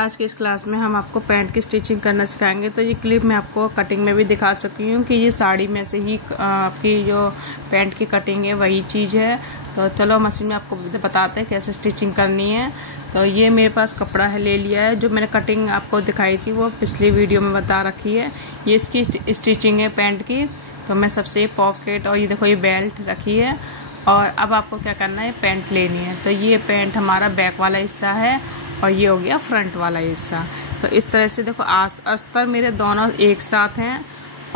आज की इस क्लास में हम आपको पैंट की स्टिचिंग करना सिखाएंगे। तो ये क्लिप मैं आपको कटिंग में भी दिखा सकी हूँ कि ये साड़ी में से ही आपकी जो पैंट की कटिंग है वही चीज़ है। तो चलो मशीन में आपको बताते हैं कैसे स्टिचिंग करनी है। तो ये मेरे पास कपड़ा है, ले लिया है। जो मैंने कटिंग आपको दिखाई थी वो पिछली वीडियो में बता रखी है। ये इसकी स्टिचिंग है पैंट की। तो मैं सबसे पॉकेट और ये देखो ये बेल्ट रखी है। और अब आपको क्या करना है, पैंट लेनी है। तो ये पैंट हमारा बैक वाला हिस्सा है और ये हो गया फ्रंट वाला हिस्सा। तो इस तरह से देखो अस्तर मेरे दोनों एक साथ हैं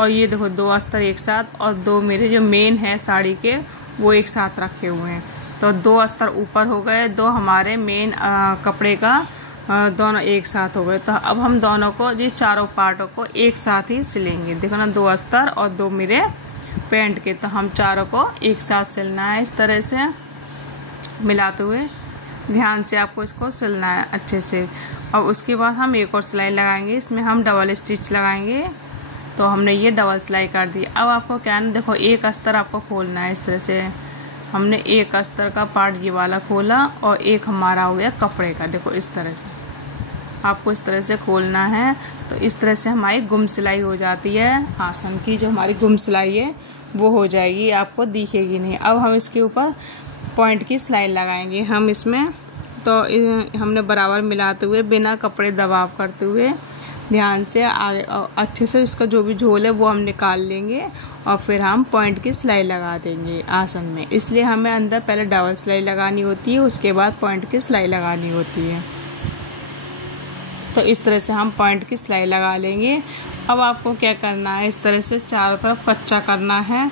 और ये देखो दो अस्तर एक साथ और दो मेरे जो मेन है साड़ी के वो एक साथ रखे हुए हैं। तो दो अस्तर ऊपर हो गए, दो हमारे मेन कपड़े का दोनों एक साथ हो गए। तो अब हम दोनों को ये चारों पार्टों को एक साथ ही सिलेंगे। देखो ना, दो अस्तर और दो मेरे पैंट के। तो हम चारों को एक साथ सिलना है इस तरह से मिलाते हुए। ध्यान से आपको इसको सिलना है अच्छे से। और उसके बाद हम एक और सिलाई लगाएंगे, इसमें हम डबल स्टिच लगाएंगे। तो हमने ये डबल सिलाई कर दी। अब आपको क्या है, देखो एक अस्तर आपको खोलना है इस तरह से। हमने एक अस्तर का पार्ट ये वाला खोला और एक हमारा हो गया कपड़े का। देखो इस तरह से आपको इस तरह से खोलना है। तो इस तरह से हमारी गुम सिलाई हो जाती है। आसन की जो हमारी गुम सिलाई है वो हो जाएगी, आपको दिखेगी नहीं। अब हम इसके ऊपर पॉइंट की सिलाई लगाएंगे हम इसमें। तो हमने बराबर मिलाते हुए बिना कपड़े दबाव करते हुए ध्यान से आगे अच्छे से इसका जो भी झोल है वो हम निकाल लेंगे और फिर हम पॉइंट की सिलाई लगा देंगे आसन में। इसलिए हमें अंदर पहले डबल सिलाई लगानी होती है, उसके बाद पॉइंट की सिलाई लगानी होती है। तो इस तरह से हम पॉइंट की सिलाई लगा लेंगे। अब आपको क्या करना है, इस तरह से चारों तरफ कच्चा करना है।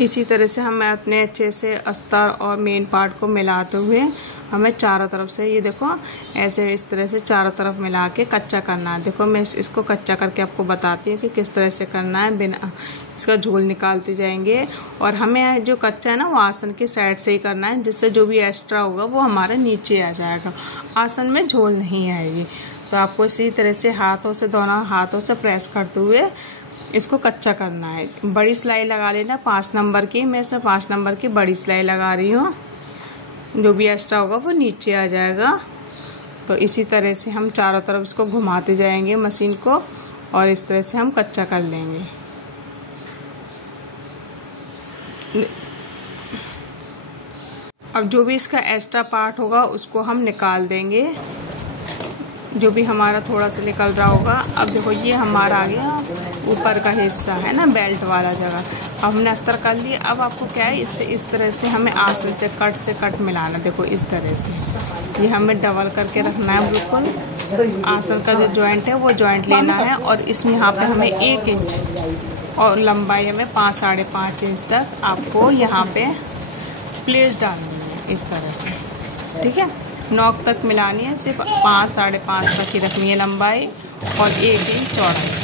इसी तरह से हमें अपने अच्छे से अस्तर और मेन पार्ट को मिलाते हुए हमें चारों तरफ से ये देखो ऐसे इस तरह से चारों तरफ मिला के कच्चा करना है। देखो मैं इसको कच्चा करके आपको बताती हूँ कि किस तरह से करना है। बिना इसका झोल निकालते जाएंगे और हमें जो कच्चा है ना वो आसन के साइड से ही करना है, जिससे जो भी एक्स्ट्रा होगा वो हमारे नीचे आ जाएगा, आसन में झोल नहीं आएगी। तो आपको इसी तरह से हाथों से दोनों हाथों से प्रेस करते हुए इसको कच्चा करना है। बड़ी सिलाई लगा लेना 5 नंबर की। मैं इसमें 5 नंबर की बड़ी सिलाई लगा रही हूँ, जो भी एक्स्ट्रा होगा वो नीचे आ जाएगा। तो इसी तरह से हम चारों तरफ इसको घुमाते जाएंगे मशीन को और इस तरह से हम कच्चा कर लेंगे। अब जो भी इसका एक्स्ट्रा पार्ट होगा उसको हम निकाल देंगे, जो भी हमारा थोड़ा सा निकल रहा होगा। अब देखो ये हमारा आ गया ऊपर का हिस्सा है ना, बेल्ट वाला जगह। अब हमने अस्तर कर लिया। अब आपको क्या है, इससे इस तरह से हमें आसन से कट मिलाना। देखो इस तरह से ये हमें डबल करके रखना है बिल्कुल। आसन का जो जॉइंट है वो जॉइंट लेना है और इसमें यहाँ पे हमें 1 इंच और लंबाई हमें 5-5.5 इंच तक आपको यहाँ पे प्लेट डालनी है इस तरह से। ठीक है, नोक तक मिलानी है, सिर्फ 5-5.5 तक ही रखनी है लंबाई और 1 इंच चौड़ाई।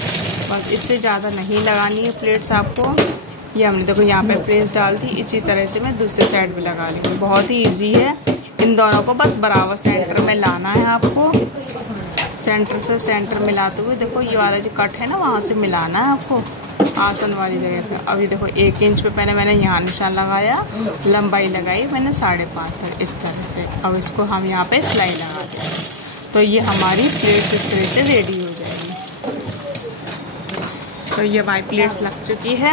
बस इससे ज़्यादा नहीं लगानी है प्लेट्स आपको। ये हमने देखो यहाँ पे प्लेट्स डाल दी। इसी तरह से मैं दूसरे साइड भी लगा लूँगी। बहुत ही इजी है। इन दोनों को बस बराबर सेंटर में लाना है आपको। सेंटर से सेंटर मिलाते हुए देखो ये वाला जो कट है ना वहाँ से मिलाना है आपको आसन वाली जगह पे। अभी देखो 1 इंच पे पहले मैंने यहाँ निशान लगाया, लंबाई लगाई मैंने 5.5 तक इस तरह से। अब इसको हम यहाँ पे सिलाई लगा देंगे। तो ये हमारी प्लेट्स इस तरह से रेडी हो जाएगी। तो ये हमारी प्लेट्स लग चुकी है।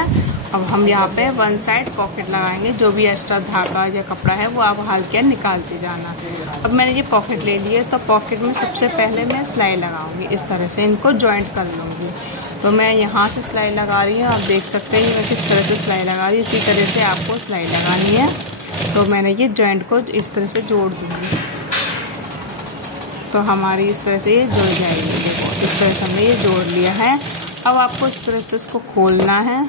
अब हम यहाँ पे 1 साइड पॉकेट लगाएंगे। जो भी एक्स्ट्रा धागा या कपड़ा है वो आप हल्के निकालते जाना। अब मैंने ये पॉकेट ले ली है, तो पॉकेट में सबसे पहले मैं सिलाई लगाऊंगी इस तरह से, इनको जॉइंट कर लूँगी। तो मैं यहाँ से सिलाई लगा रही हूँ, आप देख सकते हैं मैं किस तरह से सिलाई लगा रही हूँ। इसी तरह से आपको सिलाई लगानी है। तो मैंने ये जॉइंट को इस तरह से जोड़ दूँगी, तो हमारी इस तरह से ये जुड़ जाएगी। देखो इस तरह से हमने ये जोड़ लिया है। अब आपको इस तरह से इसको खोलना है।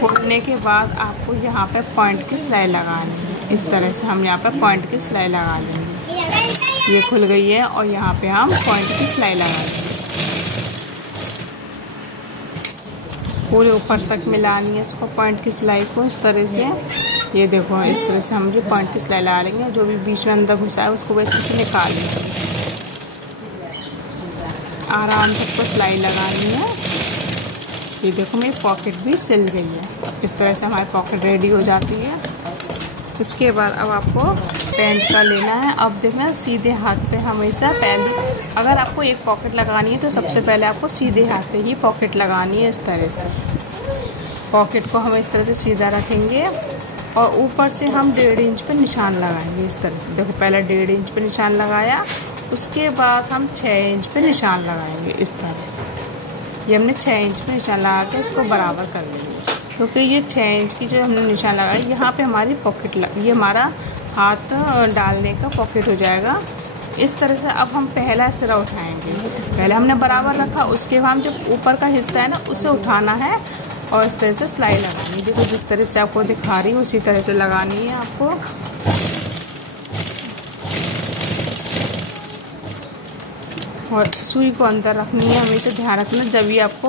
खोलने के बाद आपको यहाँ पे पॉइंट की सिलाई लगानी है। इस तरह से हम यहाँ पे पॉइंट की सिलाई लगा लेंगे। ये खुल गई है और यहाँ पे हम पॉइंट की सिलाई लगा लेंगे। पूरे ऊपर तक मिलानी है इसको, पॉइंट की सिलाई को इस तरह से। ये देखो इस तरह से हम जो पॉइंट की सिलाई लगा लेंगे। जो भी बीच में अंदर घुसा है उसको वैसे से निकाल लेंगे। आराम से आपको सिलाई लगानी है। ये देखो मेरी पॉकेट भी सिल गई है। इस तरह से हमारी पॉकेट रेडी हो जाती है। इसके बाद अब आपको पैंट का लेना है। अब देखना सीधे हाथ पे हमेशा पहले, अगर आपको एक पॉकेट लगानी है तो सबसे पहले आपको सीधे हाथ पे ही पॉकेट लगानी है। इस तरह से पॉकेट को हम इस तरह से सीधा रखेंगे और ऊपर से हम 1.5 इंच पे निशान लगाएंगे। इस तरह से देखो, पहले 1.5 इंच पे निशान लगाया, उसके बाद हम 6 इंच पे निशान लगाएंगे। इस तरह से ये हमने 6 इंच पे निशान लगा के इसको बराबर कर लेंगे, क्योंकि ये 6 इंच की जो हमने निशान लगाया यहाँ पे हमारी पॉकेट ये हमारा हाथ डालने का पॉकेट हो जाएगा। इस तरह से अब हम पहला सिरा उठाएंगे। पहले हमने बराबर रखा, उसके बाद जो ऊपर का हिस्सा है ना उसे उठाना है और इस तरह से सिलाई लगानी। देखो जिस तरह से आपको दिखा रही हूँ उसी तरह से लगानी है आपको। और सुई को अंदर रखनी है, हमेशा ध्यान रखना जब भी आपको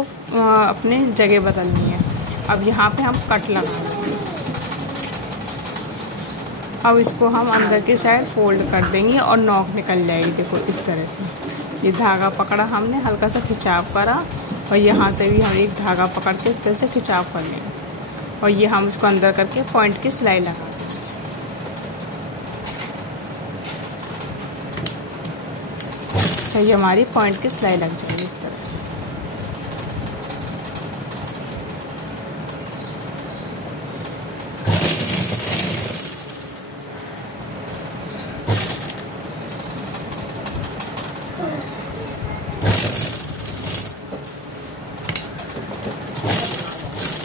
अपने जगह बदलनी है। अब यहाँ पे हम कट लगाएंगे। अब इसको हम अंदर की साइड फोल्ड कर देंगे और नोक निकल जाएगी। देखो इस तरह से ये धागा पकड़ा हमने, हल्का सा खिंचाव करा और यहाँ से भी हम एक धागा पकड़ के इस तरह से खिंचाव कर लेंगे और ये हम इसको अंदर करके पॉइंट की सिलाई लगा देंगे। तो ये हमारी पॉइंट की सिलाई लग जाएगी इस तरह।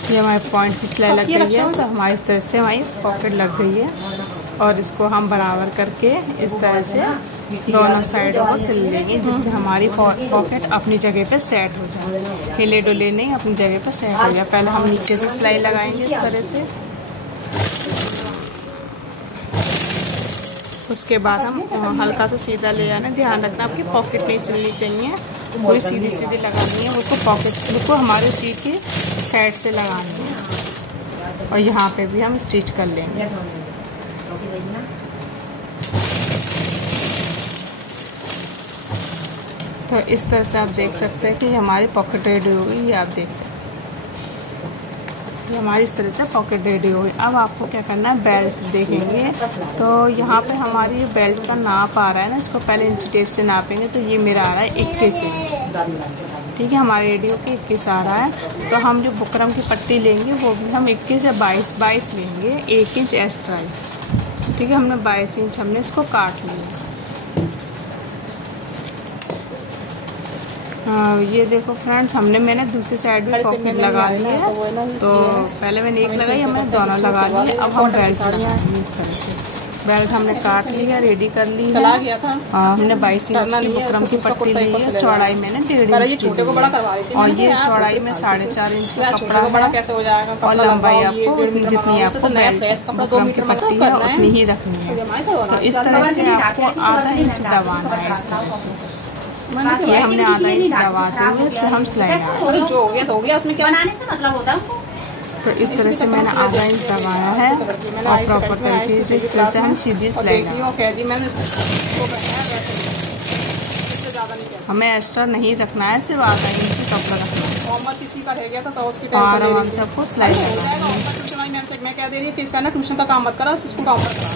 ये हमारी पॉइंट की सिलाई लग गई है, तो हमारी इस तरह से हमारी पॉकेट लग गई है। और इसको हम बराबर करके इस तरह से दोनों साइडों को सिल लेंगे, जिससे हमारी पॉकेट अपनी जगह पे सेट हो जाए, हिले डुले नहीं, अपनी जगह पे सेट हो जाए। पहले हम नीचे से सिलाई लगाएंगे इस तरह से, उसके बाद हम हल्का सा सीधा ले जाना। ध्यान रखना आपकी पॉकेट नहीं सिलनी चाहिए, पूरी सीधी सीधी लगानी है। उसको पॉकेट को हमारे सीट की साइड से लगानी है और यहाँ पे भी हम स्टिच कर लेंगे। तो इस तरह से आप देख सकते हैं कि हमारी पॉकेट रेडी हो गई। ये आप देख सकते हैं, ये हमारी इस तरह से पॉकेट रेडी हो गई। अब आपको क्या करना है, बेल्ट देखेंगे तो यहाँ पे हमारी ये बेल्ट का नाप आ रहा है ना, इसको पहले इंची टेप से नापेंगे तो ये मेरा आ रहा है 21 इंच। ठीक है, हमारे रेडियो के 21 आ रहा है। तो हम जो बुकरम की पट्टी लेंगे वो भी हम 21 या 22 लेंगे, 1 इंच एक्स्ट्रा। ठीक है, हमने 22 इंच हमने इसको काट लिया। ये देखो फ्रेंड्स, मैंने दूसरी साइड भी पॉकेट लगा ली है। तो पहले मैंने एक लगाई, हमने दोनों लगा लिए। अब हम बेल्ट लगाएंगे इस तरह से। बेल्ट हमने काट लिया, रेडी कर ली है। हमने 22 इंच की बुकरम की पट्टी ली है, चौड़ाई मैंने 1.5 इंच की और ये चौड़ाई में 4.5 इंच का कपड़ा है और लंबाई आपको जितनी आपको बेल्ट बुकरम की पट्टी है उतनी ही रखनी है। तो इस तरह से आपको आधा इंच दबाना है। इस तरह से ये हमने आधा इंच दबाते हुए इसमें हम सिलाई जो हो गया तो हो गया, उसमें क्या बनाने से मतलब होता है। तो इस तरह से मैंने आधा इंच दबाया है और प्रॉपर तरीके से इस तरह से हम सीधी सिलाई हमें एक्स्ट्रा नहीं रखना है, सिर्फ आधा इंच कपड़ा रखना है और हम सबको सिलाई लगाएंगे। मैं क्या दे रही है, ट्यूशन का काम मत करा, स्कूल का होमवर्क करा।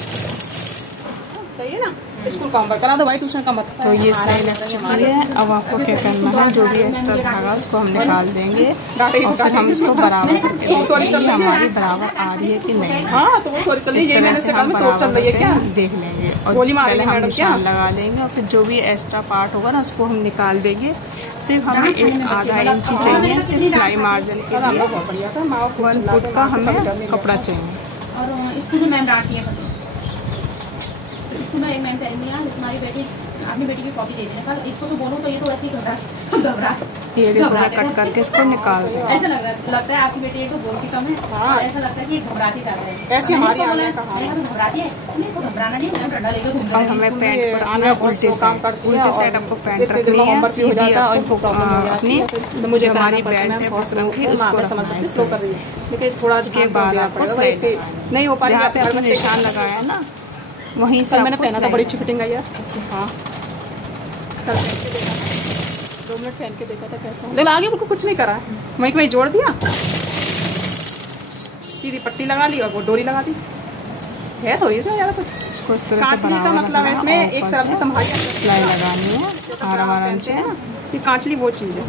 सही है ना, स्कूल काम करा दो भाई, ट्यूशन का मत। तो ये सिलाई लग चुकी है। अब आपको क्या करना है, जो भी एक्स्ट्रा धागा उसको हम निकाल देंगे और फिर हम इसको बराबर करके देखेंगे हमारी बराबर आ रही है कि नहीं। इस तरह से हम बराबर देख लेंगे और पहले हम निशान लगा लेंगे और फिर जो भी एक्स्ट्रा पार्ट होगा ना उसको हम निकाल देंगे। सिर्फ हमें एक आधा इंच चाहिए, सिर्फ सिलाई मार्जिन के लिए 1 फुट का हमें कपड़ा चाहिए। इसको मैं मैम करेंगी यार, तुम्हारी बेटी अपनी बेटी की कॉपी दे देना कल। इसको तो बोलो तो ये तो ऐसे ही घबरा ये देखो कट करके इसको निकाल दो। ऐसा लगता है आपकी बेटी एक तो बोलती कम है। हाँ, ऐसा लगता है कि घबराती ज्यादा है। ऐसे हमारी घबराती है, तो घबराना नहीं, मैम डंडा लेकर घूमना। और हमें पैंट पर आना उल्टे साइड आपको पैंट रखनी है सीधी अपनी, मुझे हमारी बेल्ट है बुकरम की उसको रखना है। लेकिन थोड़ा उसके बाद आपको सिलाई नहीं हो पा रही है, आपने निशान लगाया ना वहीं से मैंने पहना था, बड़ी अच्छी फिटिंग आई है। अच्छा हाँ, 2 मिनट पहन के देखा था कैसा दिल आगे, बिल्कुल कुछ नहीं करा है, वहीं जोड़ दिया, सीधी पट्टी लगा ली और वो डोरी लगा दी। है थोड़ी इसमें ज़्यादा कुछ। इसको इस तरह कांचली का मतलब है इसमें एक तरफ से तुम्हारी सिलाई लगानी है आराम से। ये कांचली वो चीज़ है।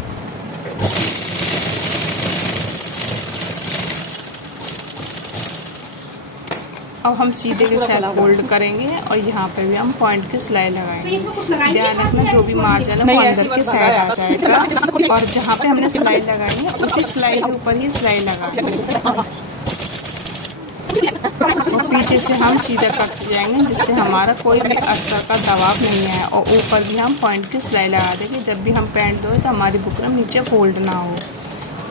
अब हम सीधे के साइड फोल्ड करेंगे और यहाँ पे भी हम पॉइंट की सिलाई लगाएंगे। ध्यान रखना जो भी मार्जिन है वो अंदर की साइड आ जाएगा और जहाँ पे हमने सिलाई लगाई है उसी सिलाई के ऊपर ही सिलाई लगाएंगे और पीछे से हम सीधा करते जाएंगे जिससे हमारा कोई भी अस्तर का दबाव नहीं है। और ऊपर भी हम पॉइंट की सिलाई लगा देंगे जब भी हम पैंट धोए तो हमारी बुकरम नीचे फोल्ड ना हो।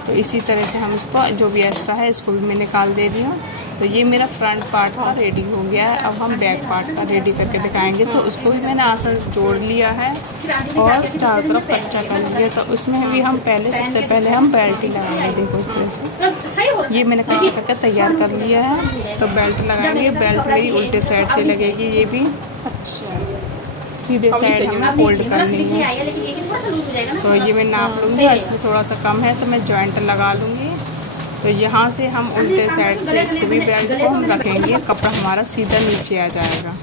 तो इसी तरह से हम इसको जो भी एक्स्ट्रा है इसको भी मैं निकाल दे रही हूँ। तो ये मेरा फ्रंट पार्ट का रेडी हो गया है। अब हम बैक पार्ट का रेडी करके दिखाएंगे। तो उसको भी मैंने आसन जोड़ लिया है और चारों तरफ कच्चा कर लिया। तो उसमें भी हम सबसे पहले हम बेल्ट ही लगाएंगे। देखो इस तरह से ये मैंने कच्चा करके तैयार कर लिया है। तो बेल्ट लगाएंगे। बेल्ट मेरी उल्टे साइड से लगेगी। ये भी अच्छा सीधे साइड हमें फोल्ड करनी है। तो ये मैं नाप लूँगी। इसमें थोड़ा सा कम है तो मैं जॉइंट लगा लूँगी। तो यहाँ से हम उल्टे साइड से इसको भी बेल्ट को हम रखेंगे। कपड़ा हमारा सीधा नीचे आ जाएगा।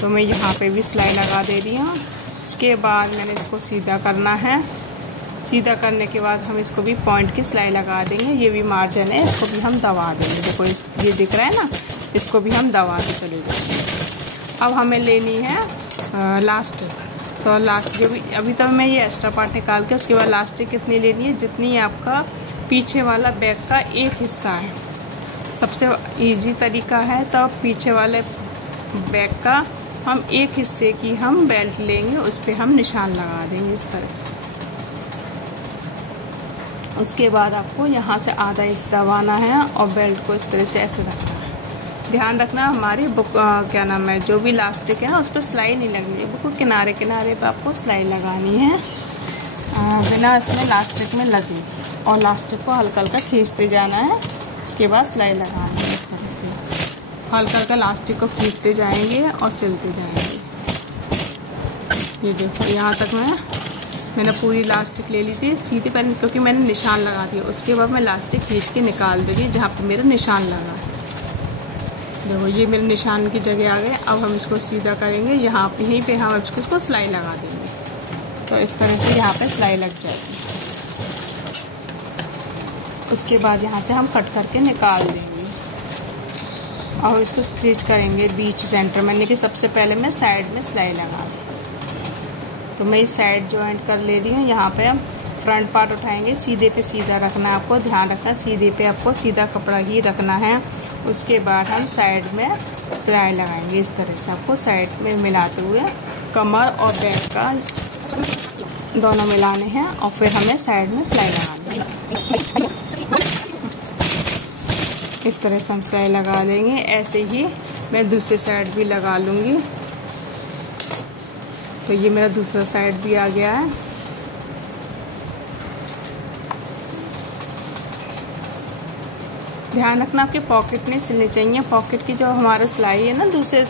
तो मैं यहाँ पे भी सिलाई लगा दे रही हूँ। उसके बाद मैंने इसको सीधा करना है। सीधा करने के बाद हम इसको भी पॉइंट की सिलाई लगा देंगे। ये भी मार्जिन है इसको भी हम दबा देंगे। देखो ये दिख रहा है ना, इसको भी हम दबा के चले जाएंगे। अब हमें लेनी है लास्टिक। तो लास्ट जो भी अभी तक मैं ये एक्स्ट्रा पार्ट निकाल के उसके बाद लास्टिक कितनी लेनी है, जितनी आपका पीछे वाला बैक का एक हिस्सा है। सबसे इजी तरीका है तो पीछे वाले बैक का हम एक हिस्से की हम बेल्ट लेंगे, उस पर हम निशान लगा देंगे इस तरह से। उसके बाद आपको यहाँ से आधा इंच दबाना है और बेल्ट को इस तरह से ऐसे रखना है। ध्यान रखना हमारी बुक क्या नाम है जो भी लास्टिक है उस पर सिलाई नहीं लगनी है। बुक किनारे किनारे पे आपको सिलाई लगानी है बिना इसमें लास्टिक में लगे। और लास्टिक को हल्का हल्का खींचते जाना है। उसके बाद सिलाई लगानी है इस तरह से। हल्का हल्का लास्टिक को खींचते जाएंगे और सिलते जाएंगे। ये देखो यहाँ तक मैंने पूरी लास्टिक ले ली थी सीधे पहले क्योंकि मैंने निशान लगा दिया। उसके बाद मैं लास्टिक खींच के निकाल दूँगी जहाँ पे मेरा निशान लगा है। देखो ये मेरे निशान की जगह आ गए। अब हम इसको सीधा करेंगे। यहीं पे हम इसको सिलाई लगा देंगे। तो इस तरह से यहाँ पे सिलाई लग जाएगी। उसके बाद यहाँ से हम कट करके निकाल देंगे और इसको स्टिच करेंगे बीच सेंटर में। लेकिन सबसे पहले मैं साइड में सिलाई लगा तो मैं इस साइड जॉइंट कर ले रही हूँ। यहाँ पे हम फ्रंट पार्ट उठाएंगे। सीधे पे सीधा रखना है आपको। ध्यान रखना सीधे पे आपको सीधा कपड़ा ही रखना है। उसके बाद हम साइड में सिलाई लगाएंगे इस तरह से। आपको साइड में मिलाते हुए कमर और बैक का दोनों मिलाने हैं और फिर हमें साइड में सिलाई लगानी है। इस तरह से हम सिलाई लगा लेंगे। ऐसे ही मैं दूसरी साइड भी लगा लूँगी। तो ये मेरा दूसरा साइड भी आ गया है। ध्यान रखना आपके पॉकेट नहीं सिलनी चाहिए। पॉकेट की जो हमारा सिलाई है ना दूसरे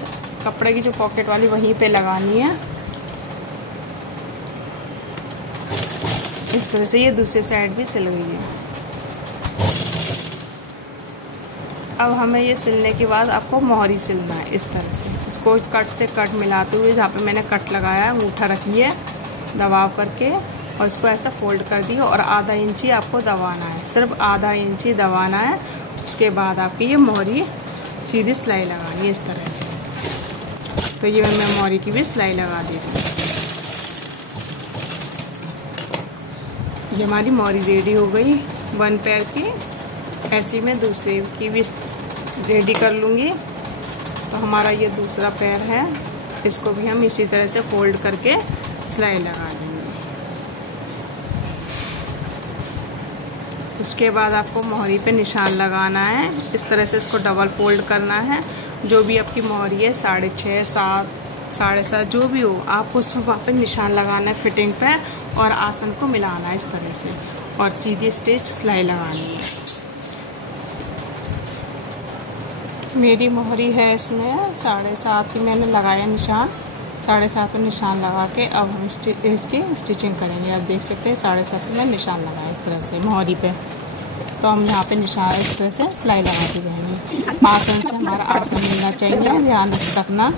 कपड़े की जो पॉकेट वाली वहीं पे लगानी है। इस तरह से ये दूसरी साइड भी सिल गई है। अब हमें ये सिलने के बाद आपको मोहरी सिलना है इस तरह से। इसको कट से कट मिलाते हुए जहाँ पे मैंने कट लगाया है अंगूठा रखिए दबाव करके और इसको ऐसा फोल्ड कर दिए और आधा इंच ही आपको दबाना है। सिर्फ आधा इंच ही दबाना है। उसके बाद आपकी ये मोहरी सीधी सिलाई लगानी है इस तरह से। तो ये मैं मोहरी की भी सिलाई लगा दे रही हूँ। ये हमारी मोहरी रेडी हो गई। वन पैर की ऐसी मैं दूसरे की भी रेडी कर लूँगी। तो हमारा ये दूसरा पैर है, इसको भी हम इसी तरह से फोल्ड करके सिलाई लगा देंगे। उसके बाद आपको मोहरी पे निशान लगाना है। इस तरह से इसको डबल फोल्ड करना है। जो भी आपकी मोहरी है 6.5, 7, 7.5 जो भी हो आपको उसमें वहाँ पे निशान लगाना है फिटिंग पे और आसन को मिलाना है इस तरह से और सीधी स्टिच सिलाई लगानी है। मेरी मोहरी है इसमें 7.5 की मैंने लगाया निशान। 7.5 पे निशान लगा के अब हम इसकी स्टिचिंग करेंगे। आप देख सकते हैं 7.5 पे मैं निशान लगाया इस तरह से मोहरी पे। तो हम यहाँ पे निशान इस तरह से सिलाई लगाते जाएंगे। आसन से हमारा आसन मिलना चाहिए, ध्यान रखना।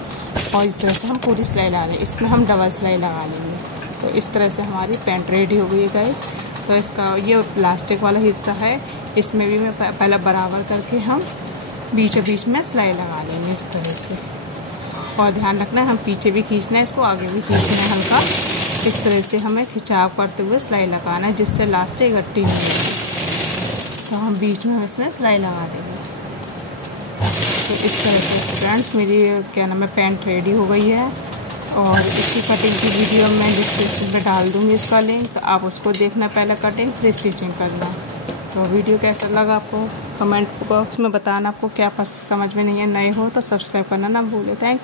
और इस तरह से हम पूरी सिलाई लगा लेंगे, इसमें हम डबल सिलाई लगा लेंगे। तो इस तरह से हमारी पैंट रेडी हो गई है गाइस। तो इसका ये प्लास्टिक वाला हिस्सा है, इसमें भी मैं पहले बराबर करके हम बीचों बीच में सिलाई लगा लेंगे इस तरह से। और ध्यान रखना है हम पीछे भी खींचना है, इसको आगे भी खींचना है हल्का। इस तरह से हमें खिंचाव करते हुए सिलाई लगाना है, जिससे लास्ट इकट्ठी नहीं होगी। तो हम बीच में इसमें सिलाई लगा देंगे। तो इस तरह से फ्रेंड्स मेरी क्या नाम है पैंट रेडी हो गई है। और इसकी कटिंग की वीडियो मैं डिस्क्रिप्शन में डाल दूँगी इसका लिंक, तो आप उसको देखना पहले कटिंग फिर स्टिचिंग करना। तो वीडियो कैसा लगा आपको कमेंट बॉक्स में बताना। आपको क्या समझ में नहीं है, नए हो तो सब्सक्राइब करना ना भूलें। Thank you.